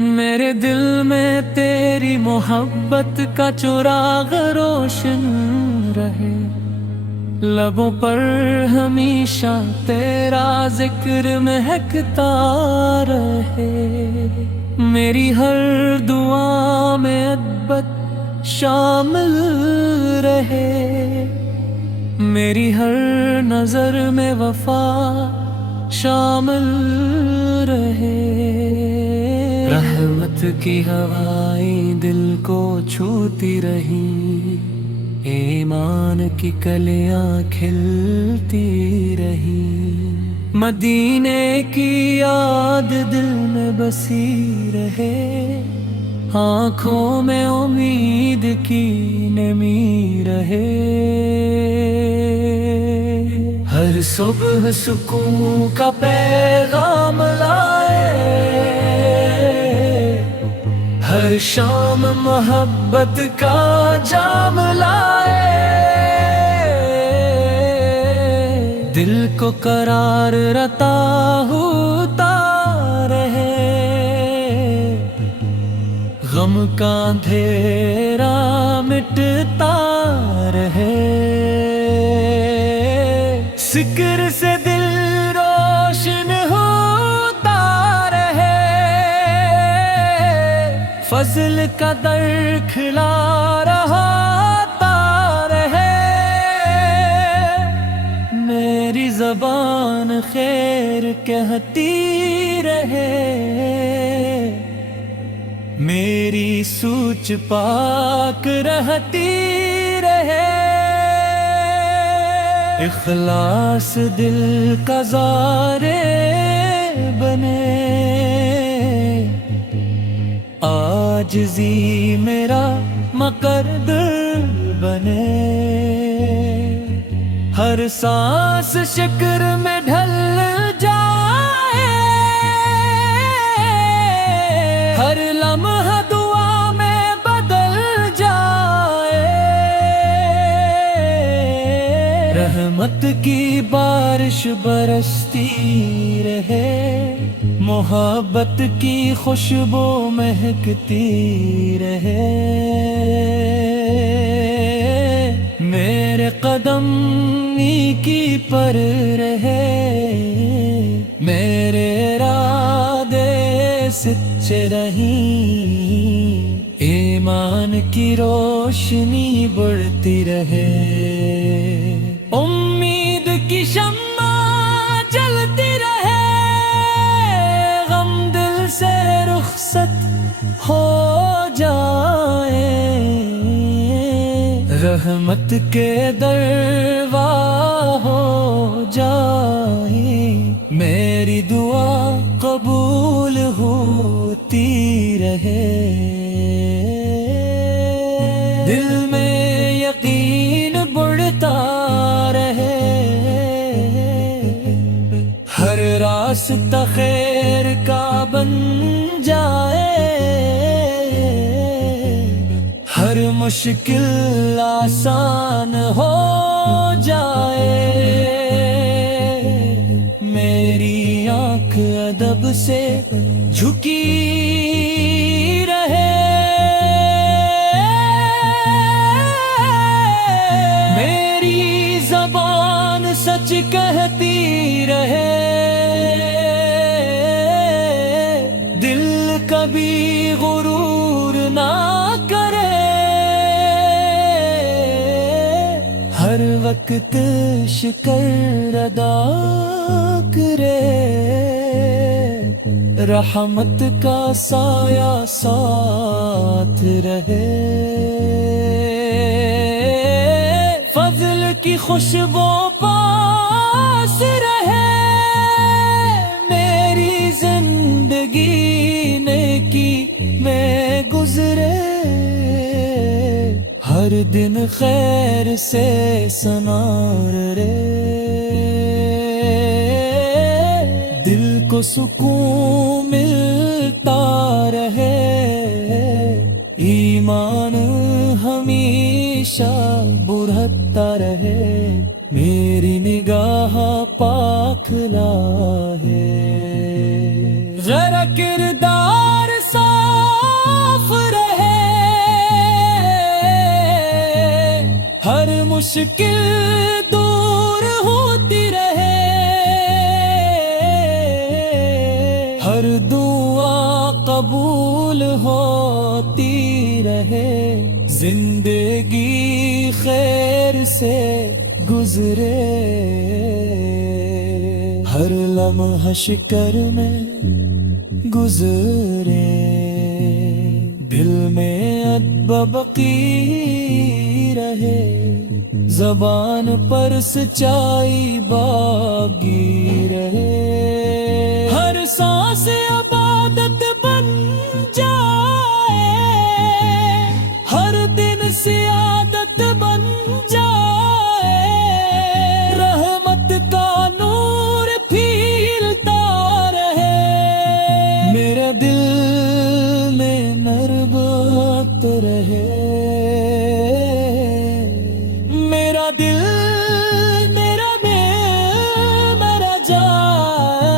میرے دل میں تیری محبت کا چراغ روشن رہے، لبوں پر ہمیشہ تیرا ذکر مہکتا رہے، میری ہر دعا میں محبت شامل رہے، میری ہر نظر میں وفا شامل رہے۔ رحمت کی ہوائیں دل کو چھوتی رہیں، ایمان کی کلیاں کھلتی رہیں، مدینے کی یاد دل میں بسی رہے، آنکھوں میں امید کی نمی رہے، ہر صبح سکون کا پیغام لائے، ہر شام محبت کا جام لائے، دل کو قرار رتا ہوتا رہے، غم کا اندھیرا مٹتا رہے، ذکر سے دل روشن ہوتا رہے، فضل کا در کھلا رہتا رہے، میری زبان خیر کہتی رہے، میری سوچ پاک رہتی رہے، اخلاص دل کا زارے بنے، عاجزی میرا مقرد بنے، ہر سانس شکر میں ڈھل جائے، ہر لمحہ دعا میں بدل جائے، رحمت کی بارش برستی رہے، محبت کی خوشبو مہکتی رہے، میرے قدم نیکی پر رہے، میرے ارادے سچے رہیں، ایمان کی روشنی بڑھتی رہے، امید کی شمع جلتی رہے، غم دل سے رخصت ہو جائے، رحمت کے درواہ ہو جائیں، میری دعا قبول ہوتی رہے، دل میں یقین بڑھتا رہے، ہر راستہ خیر کا بن جائے، ہر مشکل آسان ہو جائے، میری آنکھ ادب سے جھکی رہے، میری زبان سچ کہتی رہے، دل کبھی غرور نہ کرے، ہر وقت شکر ادا کرے، رحمت کا سایہ ساتھ رہے، فضل کی خوشبو پاس رہے، میری زندگی نیکی میں گزرے، ہر دن خیر سے سنار رے، دل کو سکون ملتا رہے، ایمان ہمیشہ بڑھتا رہے، میری نگاہ پاک لاہے، ذرا کردار سا مشکل دور ہوتی رہے، ہر دعا قبول ہوتی رہے، زندگی خیر سے گزرے، ہر لمحہ شکر میں گزرے، دل میں ادب بقی رہے، زبان پر سچائی باقی رہے، ہر سانس عبادت بن جائے، ہر دن سعادت بن جائے، رحمت کا نور پھیلتا رہے، میرا دل میں نربت رہے، میرا دل میرا جائے،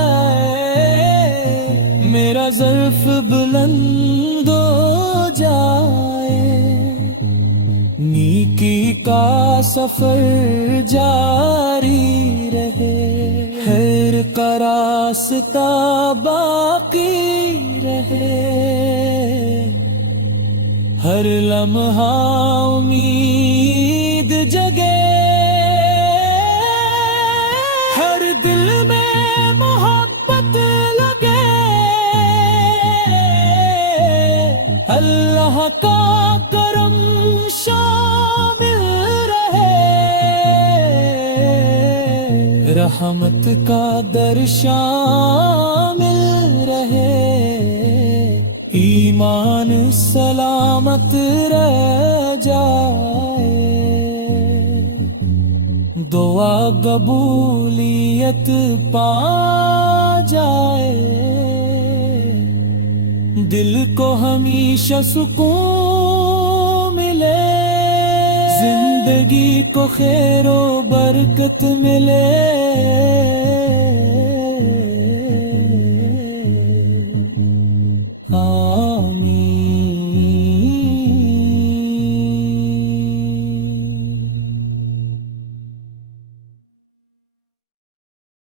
میرا ظرف بلند ہو جائے، نیکی کا سفر جاری رہے، خیر کا راستہ باقی رہے، ہر لمحہ امید جگے، ہر دل میں محبت لگے، اللہ کا کرم شامل رہے، رحمت کا در شامل رہے، ایمان سلامت رہ جائے، دعا قبولیت پا جائے، دل کو ہمیشہ سکون ملے، زندگی کو خیر و برکت ملے،